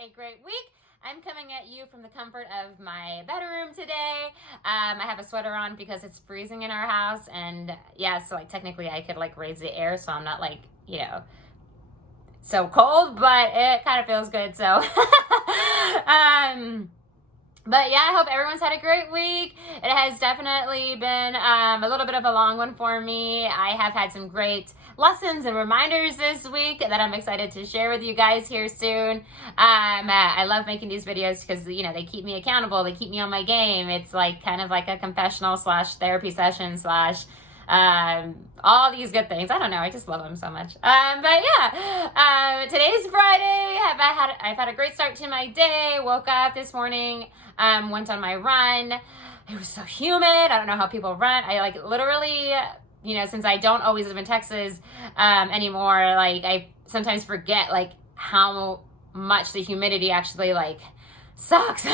a great week. I'm coming at you from the comfort of my bedroom today. I have a sweater on because it's freezing in our house, and yeah, so like technically I could like raise the air so I'm not like, so cold, but it kind of feels good. So but yeah, I hope everyone's had a great week. It has definitely been a little bit of a long one for me. I have had some great lessons and reminders this week that I'm excited to share with you guys here soon. I love making these videos because, they keep me accountable. They keep me on my game. It's like kind of like a confessional / therapy session / all these good things. I don't know. I just love them so much. But yeah, today's Friday. I've had a great start to my day. Woke up this morning, went on my run. It was so humid. I don't know how people run. I like literally, since I don't always live in Texas anymore, like I sometimes forget like how much the humidity actually like sucks.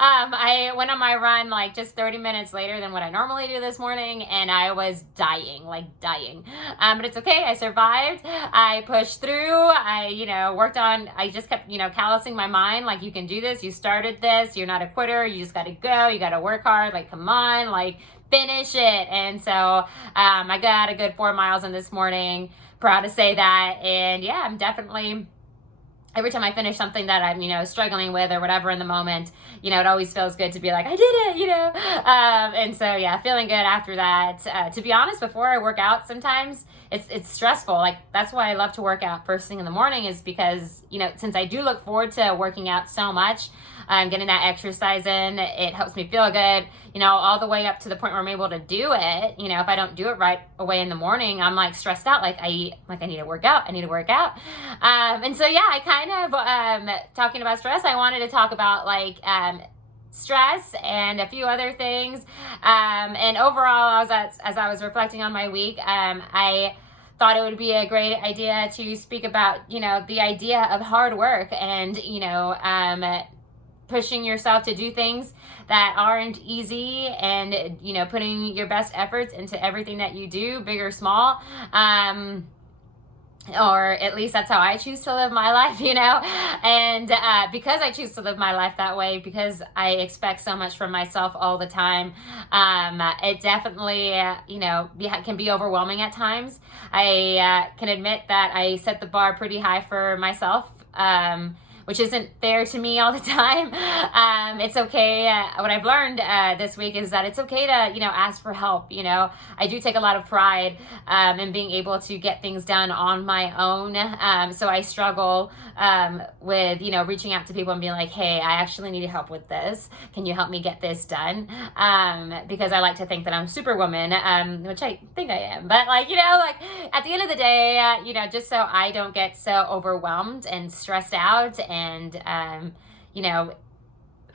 I went on my run like just 30 minutes later than what I normally do this morning, and I was dying. But it's okay. I survived. I pushed through. I, worked on, I just kept, callousing my mind. Like, you can do this. You started this. You're not a quitter. You just got to go. You got to work hard. Like, come on, like finish it. And so, I got a good 4 miles in this morning. Proud to say that. And yeah, I'm definitely, every time I finish something that I'm, struggling with or whatever in the moment, it always feels good to be like, I did it, and so, yeah, feeling good after that. To be honest, before I work out, sometimes it's stressful. Like, that's why I love to work out first thing in the morning, is because, since I do look forward to working out so much, getting that exercise in, it helps me feel good, all the way up to the point where I'm able to do it. If I don't do it right away in the morning, I'm like stressed out. I need to work out. And so, yeah, I kind of, talking about stress, I wanted to talk about stress and a few other things. And overall, as I was reflecting on my week, I thought it would be a great idea to speak about, the idea of hard work and, pushing yourself to do things that aren't easy, and, putting your best efforts into everything that you do, big or small. Or at least that's how I choose to live my life, and because I choose to live my life that way, because I expect so much from myself all the time, it definitely, can be overwhelming at times. I can admit that I set the bar pretty high for myself, which isn't fair to me all the time. It's okay. What I've learned this week is that it's okay to, ask for help. I do take a lot of pride in being able to get things done on my own. So I struggle with, reaching out to people and being like, hey, I actually need help with this. Can you help me get this done? Because I like to think that I'm Superwoman, which I think I am. But at the end of the day, just so I don't get so overwhelmed and stressed out, and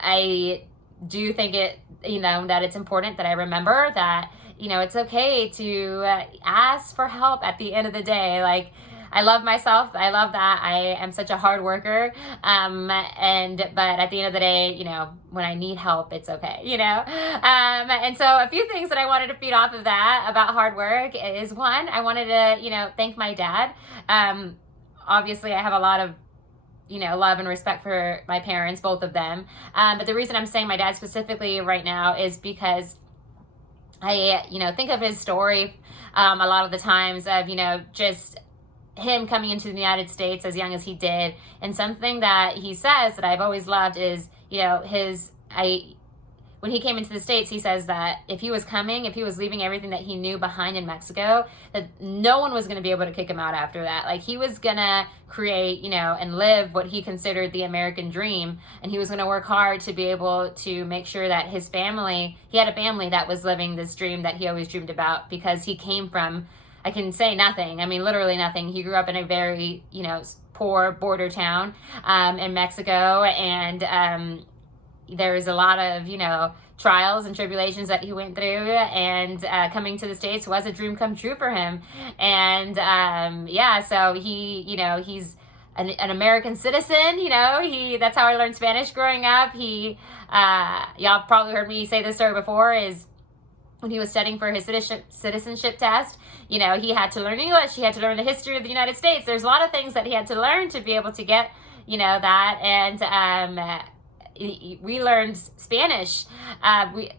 I do think it, that it's important that I remember that, it's okay to ask for help at the end of the day. Like, I love myself. I love that I am such a hard worker. But at the end of the day, when I need help, it's okay, and so a few things that I wanted to feed off of that about hard work is, one, I wanted to, thank my dad. Obviously I have a lot of, love and respect for my parents, both of them. But the reason I'm saying my dad specifically right now is because I, think of his story a lot of the times of, just him coming into the United States as young as he did. And something that he says that I've always loved is, when he came into the States, he says that if he was leaving everything that he knew behind in Mexico, that no one was going to be able to kick him out after that. Like, he was going to create, and live what he considered the American dream. And he was going to work hard to be able to make sure that he had a family that was living this dream that he always dreamed about, because he came from, I can say nothing. I mean, literally nothing. He grew up in a very, poor border town in Mexico. And, there was a lot of, trials and tribulations that he went through, and coming to the States was a dream come true for him. And so he, he's an American citizen. That's how I learned Spanish growing up. Y'all probably heard me say this story before, is when he was studying for his citizenship test, he had to learn English. He had to learn the history of the United States. There's a lot of things that he had to learn to be able to get that. And we learned Spanish. We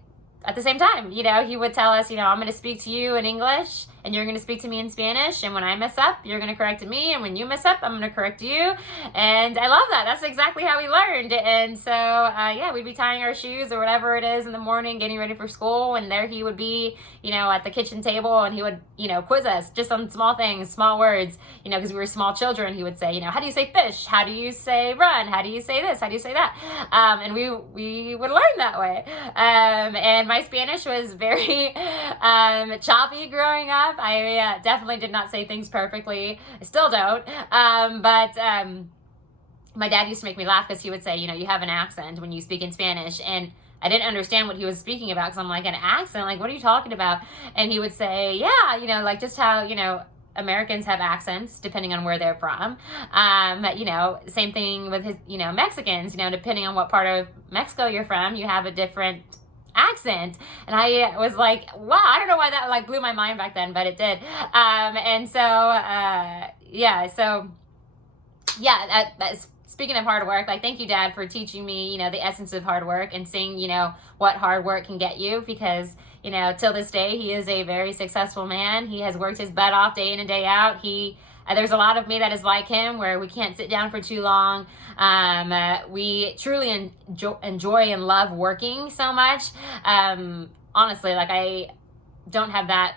At the same time, he would tell us, I'm going to speak to you in English and you're going to speak to me in Spanish. And when I mess up, you're going to correct me. And when you mess up, I'm going to correct you. And I love that. That's exactly how we learned. And so, we'd be tying our shoes or whatever it is in the morning, getting ready for school. And there he would be, at the kitchen table, and he would, quiz us just on small things, small words, because we were small children. He would say, how do you say fish? How do you say run? How do you say this? How do you say that? And we would learn that way. And my Spanish was very choppy growing up. I definitely did not say things perfectly. I still don't. But my dad used to make me laugh because he would say, you have an accent when you speak in Spanish. And I didn't understand what he was speaking about because I'm like, an accent? Like, what are you talking about? And he would say, yeah, like just how, Americans have accents depending on where they're from. Same thing with his, Mexicans, depending on what part of Mexico you're from, you have a different accent. And I was like, wow, I don't know why that blew my mind back then, but it did. That's speaking of hard work, thank you, Dad, for teaching me, the essence of hard work and seeing, what hard work can get you, because, till this day, he is a very successful man. He has worked his butt off day in and day out. There's a lot of me that is like him, where we can't sit down for too long. We truly enjoy and love working so much. Honestly, I don't have that.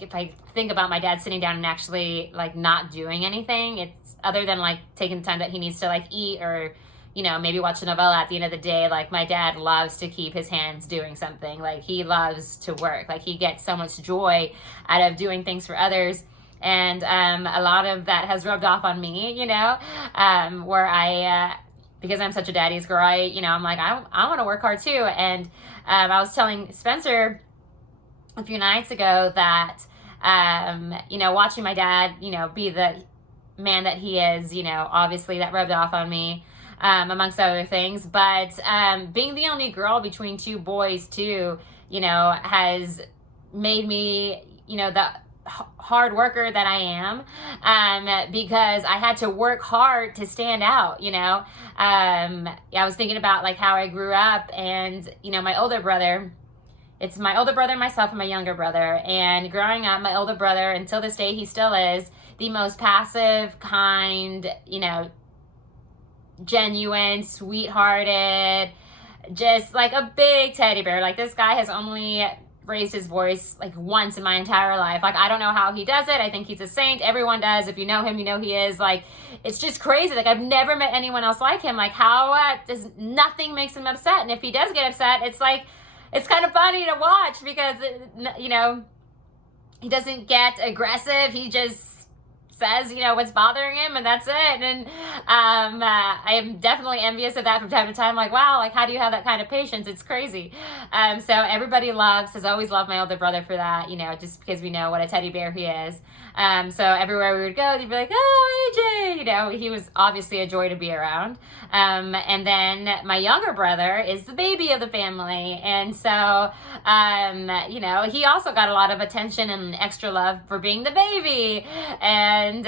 If I think about my dad sitting down and actually not doing anything, it's other than taking the time that he needs to eat or maybe watch a novella at the end of the day. My dad loves to keep his hands doing something. He loves to work. He gets so much joy out of doing things for others. And a lot of that has rubbed off on me, where I, because I'm such a daddy's girl, I'm like, I want to work hard too. And I was telling Spencer a few nights ago that, watching my dad, be the man that he is, obviously that rubbed off on me, amongst other things. But being the only girl between two boys too, has made me, the hard worker that I am, because I had to work hard to stand out. I was thinking about how I grew up, and my older brother, it's my older brother, myself, and my younger brother. And growing up, my older brother, until this day, he still is the most passive, kind, genuine, sweethearted, just a big teddy bear. This guy has only raised his voice once in my entire life. I don't know how he does it. I think he's a saint. Everyone does. If you know him, he is. It's just crazy. I've never met anyone else like him. How does nothing makes him upset? And if he does get upset, it's kind of funny to watch, because he doesn't get aggressive. He just says, what's bothering him, and that's it. And I am definitely envious of that from time to time. Wow, how do you have that kind of patience? It's crazy. So everybody has always loved my older brother for that, just because we know what a teddy bear he is. So everywhere we would go, they'd be like, oh, AJ, he was obviously a joy to be around. And then my younger brother is the baby of the family. And so, he also got a lot of attention and extra love for being the baby. And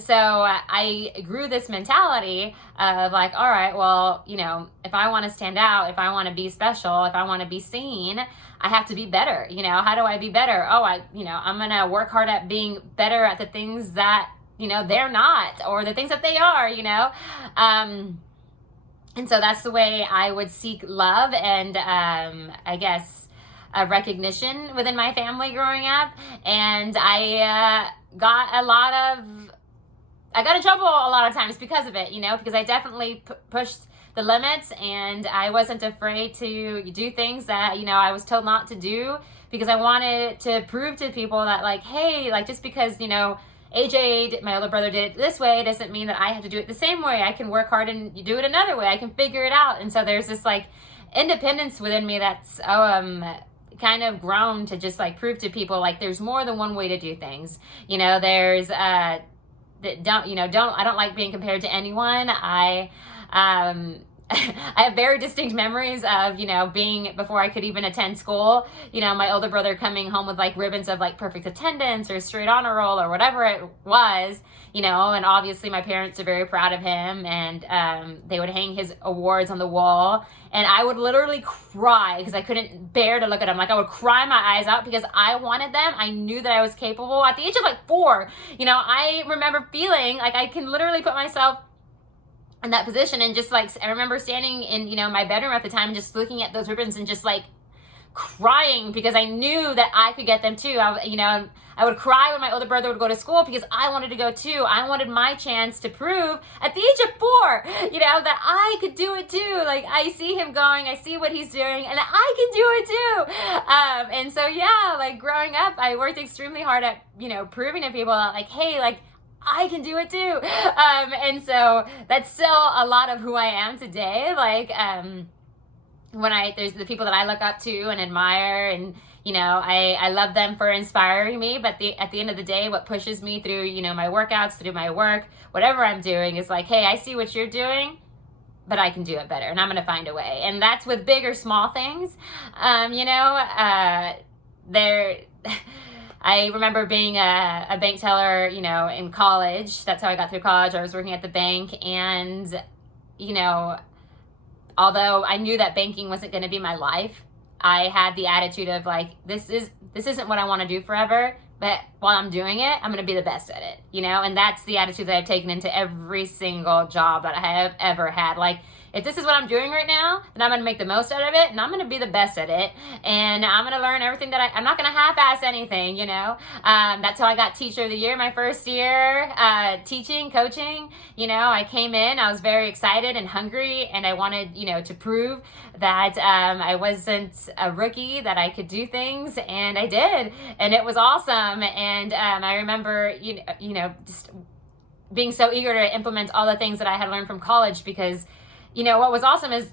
so I grew this mentality of all right, well, if I want to stand out, if I want to be special, if I want to be seen, I have to be better. How do I be better? I'm going to work hard at being better at the things that, they're not, or the things that they are, and so that's the way I would seek love and, I guess, recognition within my family growing up. And I got in trouble a lot of times because of it, because I definitely pushed the limits, and I wasn't afraid to do things that, I was told not to do, because I wanted to prove to people that hey, just because, AJ, my older brother, did it this way doesn't mean that I have to do it the same way. I can work hard and do it another way. I can figure it out. And so there's this independence within me that's kind of grown to just prove to people there's more than one way to do things. There's I don't like being compared to anyone. I I have very distinct memories of, being before I could even attend school, my older brother coming home with like ribbons of like perfect attendance or straight honor roll or whatever it was, and obviously my parents are very proud of him, and they would hang his awards on the wall, and I would literally cry because I couldn't bear to look at them. Like I would cry my eyes out because I wanted them. I knew that I was capable at the age of like 4. I remember feeling like I can literally put myself in that position, and just like I remember standing in my bedroom at the time, just looking at those ribbons and just like crying because I knew that I could get them too. I would cry when my older brother would go to school because I wanted to go too. I wanted my chance to prove at the age of 4, that I could do it too. Like I see him going, I see what he's doing, and I can do it too. And so yeah, like growing up, I worked extremely hard at proving to people that like, hey, like I can do it too. And so that's still a lot of who I am today. Like, there's the people that I look up to and admire, and, I love them for inspiring me. But at the end of the day, what pushes me through, my workouts, through my work, whatever I'm doing is like, hey, I see what you're doing, but I can do it better, and I'm going to find a way. And that's with big or small things. I remember being a bank teller, in college. That's how I got through college. I was working at the bank, and, although I knew that banking wasn't going to be my life, I had the attitude of like, this isn't what I want to do forever, but while I'm doing it, I'm going to be the best at it, and that's the attitude that I've taken into every single job that I have ever had. Like, if this is what I'm doing right now, then I'm going to make the most out of it, and I'm going to be the best at it, and I'm going to learn everything that I'm not going to half-ass anything, That's how I got Teacher of the Year my first year, teaching, coaching. I came in, I was very excited and hungry, and I wanted, to prove that I wasn't a rookie, that I could do things, and I did, and it was awesome. And I remember, just being so eager to implement all the things that I had learned from college, because what was awesome is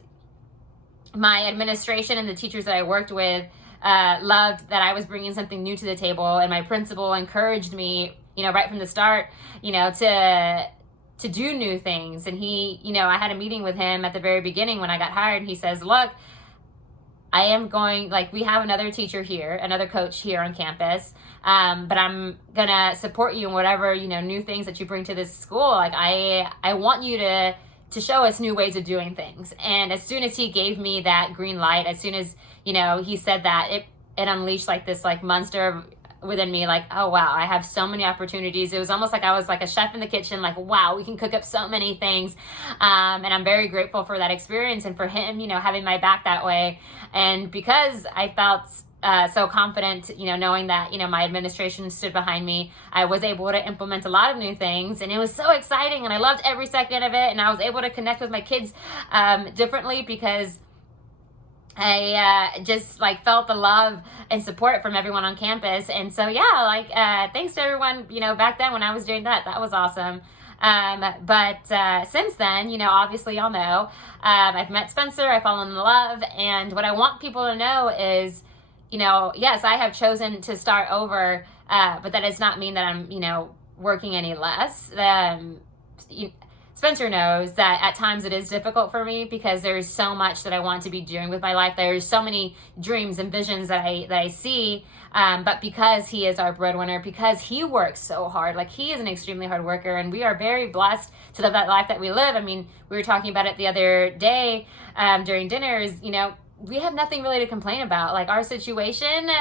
my administration and the teachers that I worked with loved that I was bringing something new to the table, and my principal encouraged me, right from the start, to do new things. And he, I had a meeting with him at the very beginning when I got hired, and he says, look, I am going, like, we have another teacher here, another coach here on campus, but I'm gonna support you in whatever, new things that you bring to this school. Like, I want you to show us new ways of doing things. And as soon as he gave me that green light, as soon as, he said that, it unleashed like this like monster within me, like, oh wow, I have so many opportunities. It was almost like I was like a chef in the kitchen, like, wow, we can cook up so many things. And I'm very grateful for that experience, and for him, having my back that way. And because I felt so confident, knowing that, my administration stood behind me, I was able to implement a lot of new things, and it was so exciting, and I loved every second of it. And I was able to connect with my kids differently, because I just like felt the love and support from everyone on campus. And so, yeah, like, thanks to everyone, back then when I was doing that was awesome. But since then, obviously y'all know, I've met Spencer, I've fallen in love. And what I want people to know is, yes, I have chosen to start over, but that does not mean that I'm, working any less. Spencer knows that at times it is difficult for me, because there's so much that I want to be doing with my life. There's so many dreams and visions that I see, but because he is our breadwinner, because he works so hard, like he is an extremely hard worker, and we are very blessed to live that life that we live. I mean, we were talking about it the other day during dinners, we have nothing really to complain about. Like our situation,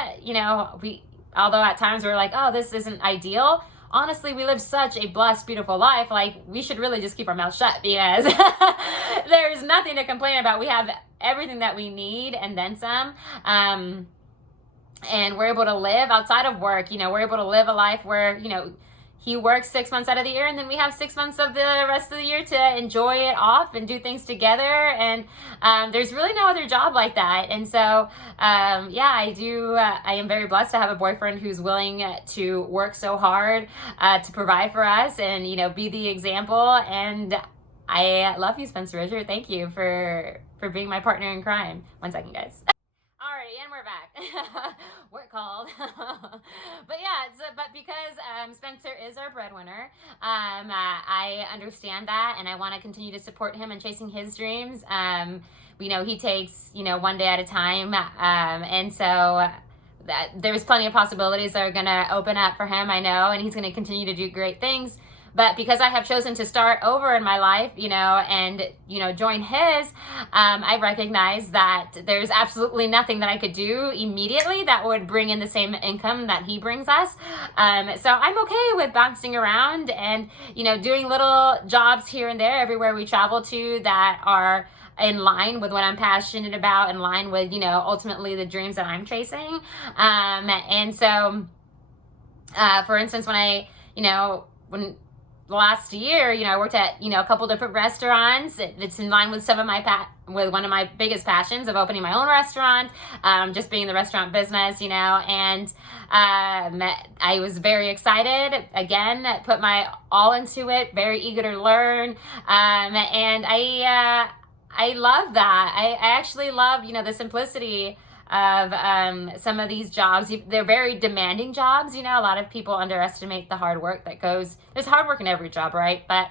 although at times we're like, oh, this isn't ideal. Honestly, we live such a blessed, beautiful life. Like, we should really just keep our mouth shut, because there's nothing to complain about. We have everything that we need and then some. And we're able to live outside of work. We're able to live a life where, he works 6 months out of the year, and then we have 6 months of the rest of the year to enjoy it off and do things together. And there's really no other job like that. And so, I am very blessed to have a boyfriend who's willing to work so hard to provide for us and, be the example. And I love you, Spencer Richard. Thank you for being my partner in crime. 1 second, guys. Alrighty, and we're back. We're called. But yeah, but because, Spencer is our breadwinner. I understand that, and I want to continue to support him in chasing his dreams. He takes, one day at a time. And so that there's plenty of possibilities that are going to open up for him, I know, and he's going to continue to do great things. But because I have chosen to start over in my life, and, join his, I recognize that there's absolutely nothing that I could do immediately that would bring in the same income that he brings us. So I'm okay with bouncing around and, doing little jobs here and there everywhere we travel to that are in line with what I'm passionate about, in line with, ultimately the dreams that I'm chasing. And so, for instance, when last year, I worked at, a couple different restaurants. It's in line with some of with one of my biggest passions of opening my own restaurant, just being in the restaurant business, and I was very excited, again, put my all into it, very eager to learn, and I love that. I actually love, the simplicity of some of these jobs. They're very demanding jobs. A lot of people underestimate the hard work that goes. There's hard work in every job, right? But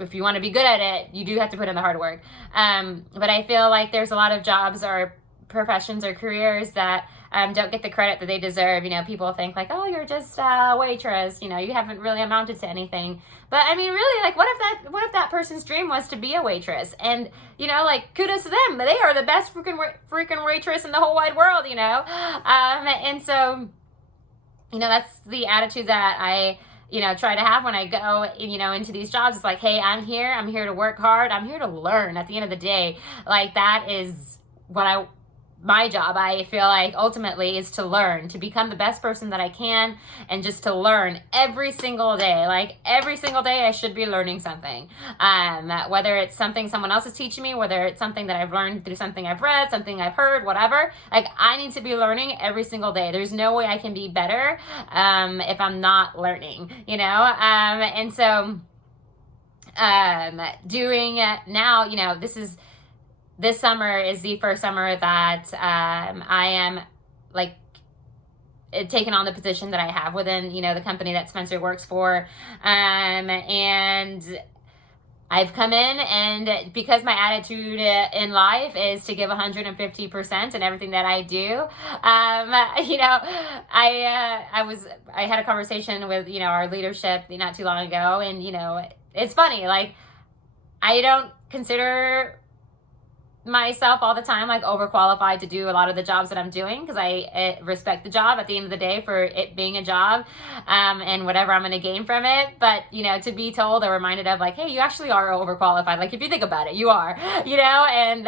if you want to be good at it, you do have to put in the hard work. But I feel like there's a lot of jobs or professions or careers that don't get the credit that they deserve. People think like, oh, you're just a waitress. You haven't really amounted to anything. But I mean, really, like, what if that person's dream was to be a waitress? And kudos to them. They are the best freaking waitress in the whole wide world. And so, that's the attitude that I try to have when I go, into these jobs. It's like, hey, I'm here to work hard. I'm here to learn at the end of the day. Like, that is my job, I feel like, ultimately, is to learn, to become the best person that I can, and just to learn every single day. Like, every single day I should be learning something. Whether it's something someone else is teaching me, whether it's something that I've learned through something I've read, something I've heard, whatever. Like, I need to be learning every single day. There's no way I can be better if I'm not learning, And so, doing now, this summer is the first summer that I am taking on the position that I have within, the company that Spencer works for. And I've come in, and because my attitude in life is to give 150% in everything that I do, I had a conversation with, our leadership not too long ago. And, it's funny, like, I don't consider myself all the time like overqualified to do a lot of the jobs that I'm doing, because I respect the job at the end of the day for it being a job, and whatever I'm going to gain from it. But to be told or reminded of like, hey, you actually are overqualified, like if you think about it, you are, and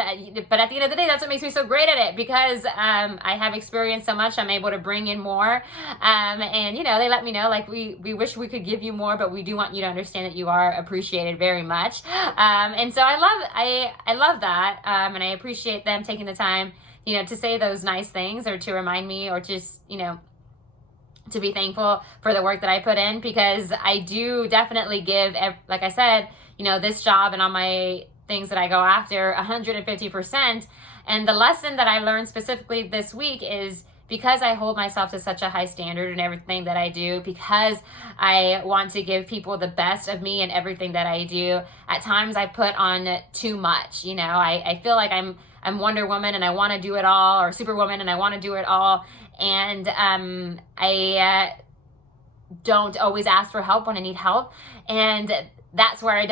but at the end of the day, that's what makes me so great at it, because I have experienced so much. I'm able to bring in more, and they let me know like, we wish we could give you more, but we do want you to understand that you are appreciated very much. And so I love that. And I appreciate them taking the time, to say those nice things, or to remind me, or just, to be thankful for the work that I put in, because I do definitely give, like I said, this job and all my things that I go after 150%. And the lesson that I learned specifically this week is, because I hold myself to such a high standard in everything that I do, because I want to give people the best of me in everything that I do, at times I put on too much. I feel like I'm Wonder Woman and I want to do it all, or Superwoman and I want to do it all. And I don't always ask for help when I need help. And that's where I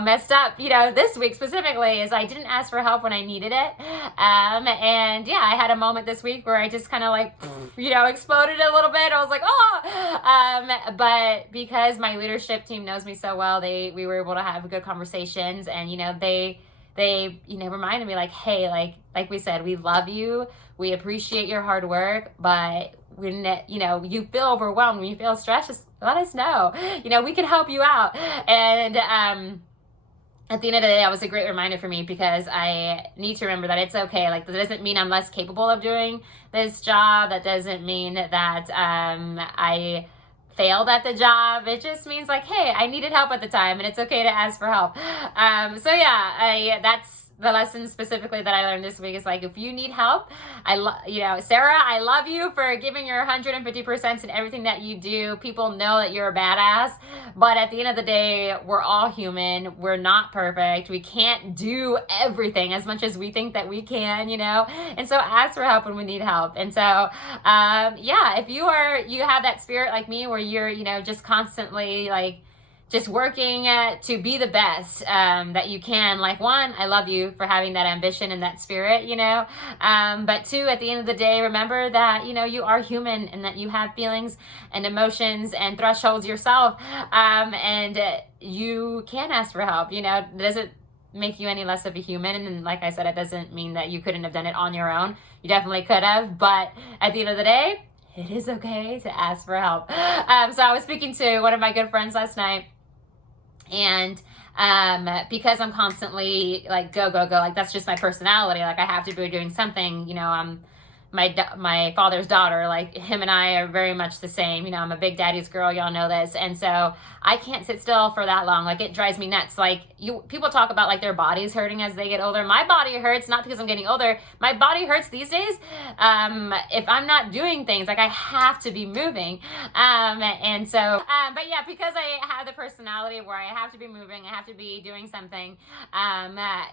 messed up, this week specifically, is I didn't ask for help when I needed it. And yeah, I had a moment this week where I just kind of exploded a little bit. I was like, oh, but because my leadership team knows me so well, we were able to have good conversations, and, they reminded me like, hey, like we said, we love you. We appreciate your hard work, but when you feel overwhelmed, when you feel stressed, just let us know. We can help you out. And at the end of the day, that was a great reminder for me, because I need to remember that it's okay. Like, that doesn't mean I'm less capable of doing this job. That doesn't mean that I failed at the job. It just means like, hey, I needed help at the time, and it's okay to ask for help. So yeah, the lesson specifically that I learned this week is like, if you need help, Sarah, I love you for giving your 150% in everything that you do. People know that you're a badass, but at the end of the day, we're all human. We're not perfect. We can't do everything as much as we think that we can, and so ask for help when we need help. And so, if you have that spirit like me where you're, just constantly like, just working to be the best that you can. Like, one, I love you for having that ambition and that spirit, but two, at the end of the day, remember that, you are human and that you have feelings and emotions and thresholds yourself. And you can ask for help, it doesn't make you any less of a human. And like I said, it doesn't mean that you couldn't have done it on your own. You definitely could have, but at the end of the day, it is okay to ask for help. So I was speaking to one of my good friends last night, and because I'm constantly like go, like that's just my personality. Like I have to be doing something, I'm my father's daughter, like him and I are very much the same. I'm a big daddy's girl. Y'all know this. And so I can't sit still for that long. Like it drives me nuts. Like people talk about like their bodies hurting as they get older. My body hurts, not because I'm getting older. My body hurts these days. If I'm not doing things, like I have to be moving. But yeah, because I have the personality where I have to be moving, I have to be doing something,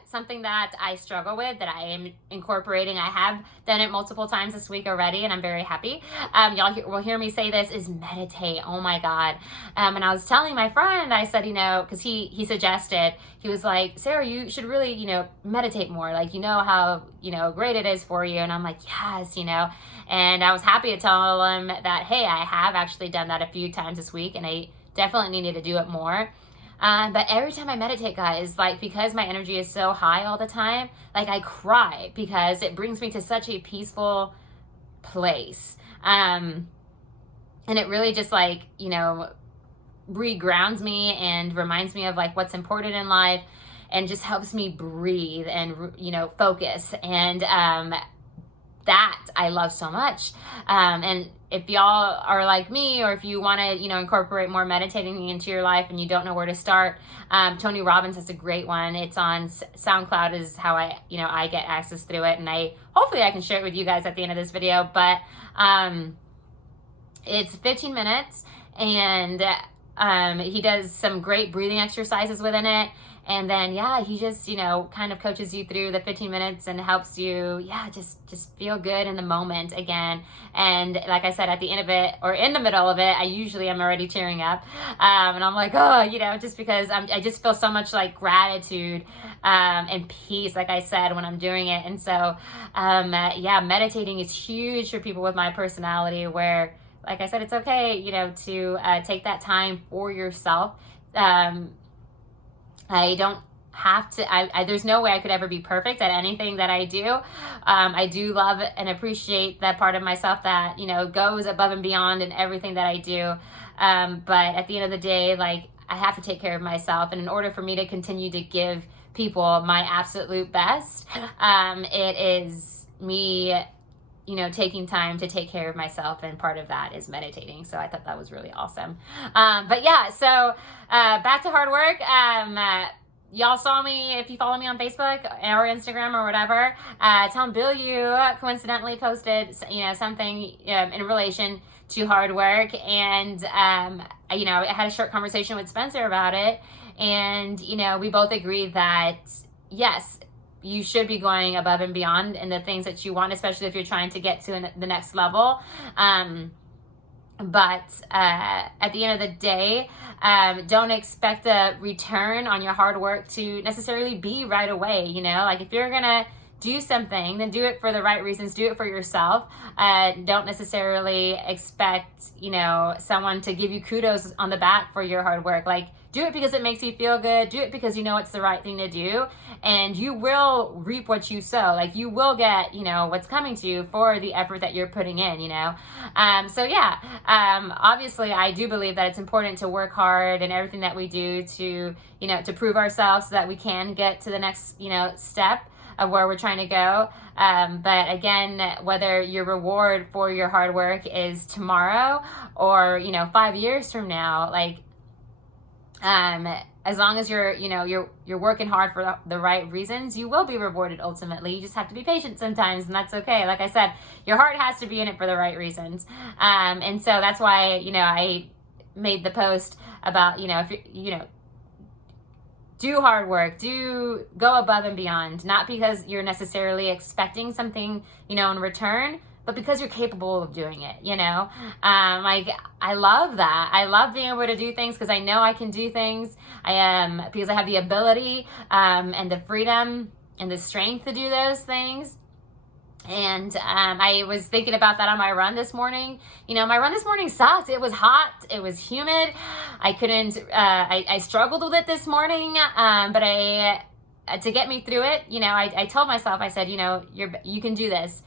something that I struggle with, that I am incorporating. I have done it multiple times this week already, and I'm very happy. Y'all will hear me say this, is meditate. Oh my God. And I was telling my friend, I said, because he suggested, he was like, Sarah, you should really, meditate more. Like, how, great it is for you. And I'm like, yes, and I was happy to tell him that, hey, I have actually done that a few times this week, and I definitely needed to do it more. But every time I meditate, guys, like, because my energy is so high all the time, like I cry because it brings me to such a peaceful place. And it really just like, regrounds me and reminds me of like what's important in life, and just helps me breathe and, focus. And, that I love so much. And if y'all are like me, or if you want to, incorporate more meditating into your life and you don't know where to start, Tony Robbins has a great one. It's on SoundCloud is how I get access through it. And hopefully I can share it with you guys at the end of this video, but, it's 15 minutes, and, he does some great breathing exercises within it. And then, he just, kind of coaches you through the 15 minutes and helps you, just feel good in the moment again. And like I said, at the end of it, or in the middle of it, I usually am already tearing up. And I'm like, oh, just because I just feel so much like gratitude and peace, like I said, when I'm doing it. And so, meditating is huge for people with my personality, where, like I said, it's okay, to take that time for yourself. I don't have to, there's no way I could ever be perfect at anything that I do. I do love and appreciate that part of myself that, goes above and beyond in everything that I do. But at the end of the day, like, I have to take care of myself. And in order for me to continue to give people my absolute best, it is me, taking time to take care of myself, and part of that is meditating. So I thought that was really awesome. So back to hard work. Y'all saw me, if you follow me on Facebook or Instagram or whatever, Tom Bilyeu coincidentally posted, something in relation to hard work. And, I had a short conversation with Spencer about it. And, we both agreed that, yes, you should be going above and beyond in the things that you want, especially if you're trying to get to the next level. But at the end of the day, don't expect a return on your hard work to necessarily be right away. Like if you're going to do something, then do it for the right reasons. Do it for yourself. Don't necessarily expect, someone to give you kudos on the back for your hard work. Like, do it because it makes you feel good. Do it because you know it's the right thing to do. And you will reap what you sow. Like, you will get, what's coming to you for the effort that you're putting in, obviously, I do believe that it's important to work hard in everything that we do to, to prove ourselves so that we can get to the next, step of where we're trying to go. But again, whether your reward for your hard work is tomorrow or, 5 years from now, like, As long as you're working hard for the right reasons, you will be rewarded ultimately. You just have to be patient sometimes, and that's okay. Like I said, your heart has to be in it for the right reasons. And so that's why, I made the post about, if you do hard work, do go above and beyond, not because you're necessarily expecting something, in return, but because you're capable of doing it, like I love that. I love being able to do things because I know I can do things. Because I have the ability, and the freedom and the strength to do those things. And I was thinking about that on my run this morning. My run this morning sucked. It was hot. It was humid. I couldn't, I struggled with it this morning. But to get me through it, I told myself, I said, you can do this,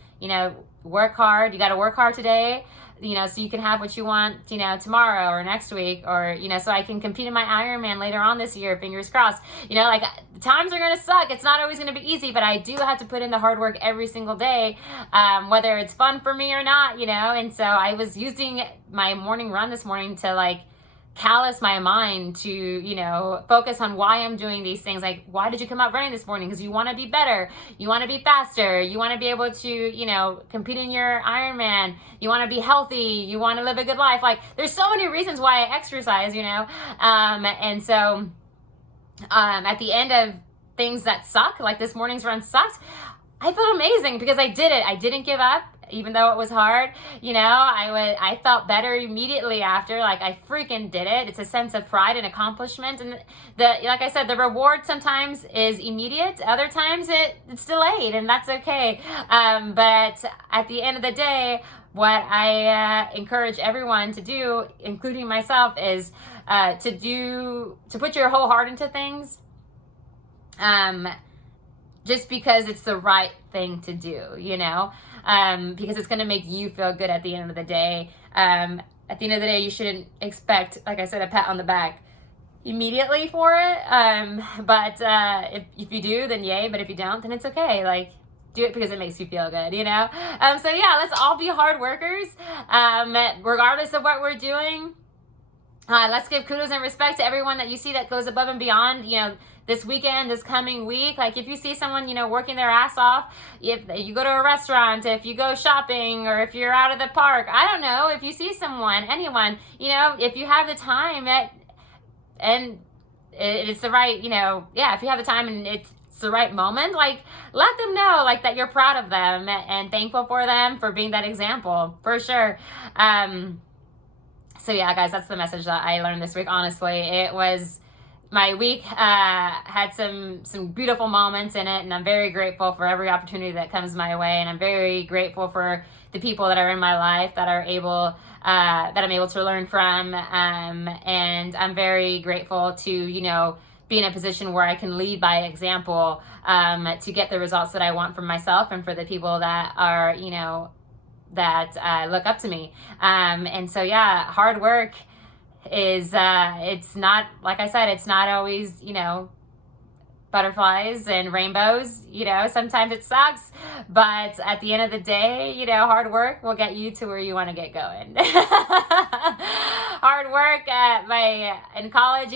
work hard. You got to work hard today, so you can have what you want, tomorrow or next week, or, so I can compete in my Ironman later on this year, fingers crossed. Like, times are going to suck. It's not always going to be easy, but I do have to put in the hard work every single day, whether it's fun for me or not, and so I was using my morning run this morning to, callous my mind to, focus on why I'm doing these things. Like, why did you come out running this morning? Because you want to be better. You want to be faster. You want to be able to, compete in your Ironman. You want to be healthy. You want to live a good life. Like, there's so many reasons why I exercise, and so, at the end of things that suck, like this morning's run sucked, I felt amazing because I did it. I didn't give up. Even though it was hard, I felt better immediately after. Like, I freaking did it. It's a sense of pride and accomplishment. And like I said, the reward sometimes is immediate. Other times it's delayed, and that's okay. But at the end of the day, what I encourage everyone to do, including myself, is to put your whole heart into things. Just because it's the right thing to do, because it's going to make you feel good at the end of the day. At the end of the day, you shouldn't expect, like I said, a pat on the back immediately for it. But if you do, then yay. But if you don't, then it's okay. Like, do it because it makes you feel good, So yeah, let's all be hard workers, regardless of what we're doing. Let's give kudos and respect to everyone that you see that goes above and beyond, this weekend, this coming week. Like, if you see someone, working their ass off, if you go to a restaurant, if you go shopping, or if you're out of the park, I don't know, if you see someone, anyone, if you have the time and it's the right, if you have the time and it's the right moment, like, let them know, like, that you're proud of them and thankful for them for being that example, for sure. So yeah, guys, that's the message that I learned this week. Honestly, it was, my week had some beautiful moments in it, and I'm very grateful for every opportunity that comes my way, and I'm very grateful for the people that are in my life that I'm able to learn from, and I'm very grateful to be in a position where I can lead by example, to get the results that I want for myself and for the people that are that look up to me, and so yeah, hard work is it's not, like I said, it's not always butterflies and rainbows. Sometimes it sucks, but at the end of the day, hard work will get you to where you want to get going. Hard work in college,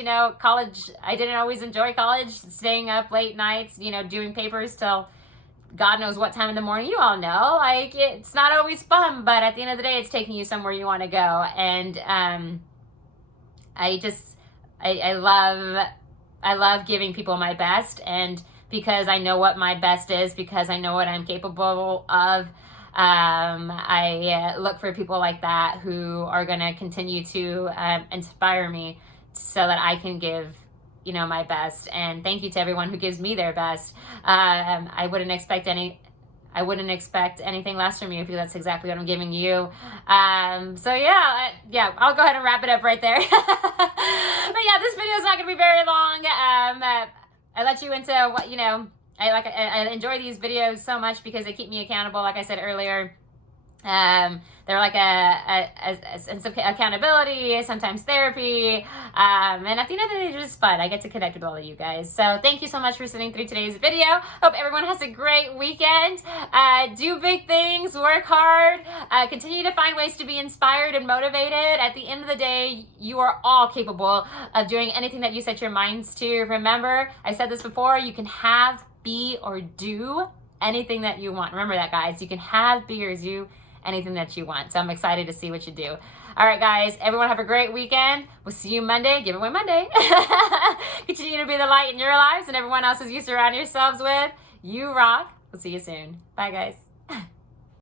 I didn't always enjoy college, staying up late nights, doing papers till God knows what time in the morning. You all know, like, it's not always fun, but at the end of the day, it's taking you somewhere you want to go. And I love giving people my best, and because I know what my best is, because I know what I'm capable of, I look for people like that who are going to continue to inspire me so that I can give my best. And thank you to everyone who gives me their best. I wouldn't expect anything less from you, because that's exactly what I'm giving you. So yeah, I'll go ahead and wrap it up right there. But yeah, this video is not going to be very long. I let you into what, I enjoy these videos so much because they keep me accountable, like I said earlier. They're like a sense of accountability, sometimes therapy, and at the end of the day, they're just fun. I get to connect with all of you guys. So thank you so much for sitting through today's video. Hope everyone has a great weekend. Do big things, work hard, continue to find ways to be inspired and motivated. At the end of the day, you are all capable of doing anything that you set your minds to. Remember, I said this before, you can have, be, or do anything that you want. Remember that, guys. You can have, be, or do anything that you want. So I'm excited to see what you do. All right, guys, everyone have a great weekend. We'll see you Monday, Giveaway Monday. Continue to be the light in your lives and everyone else's you surround yourselves with. You rock. We'll see you soon. Bye, guys.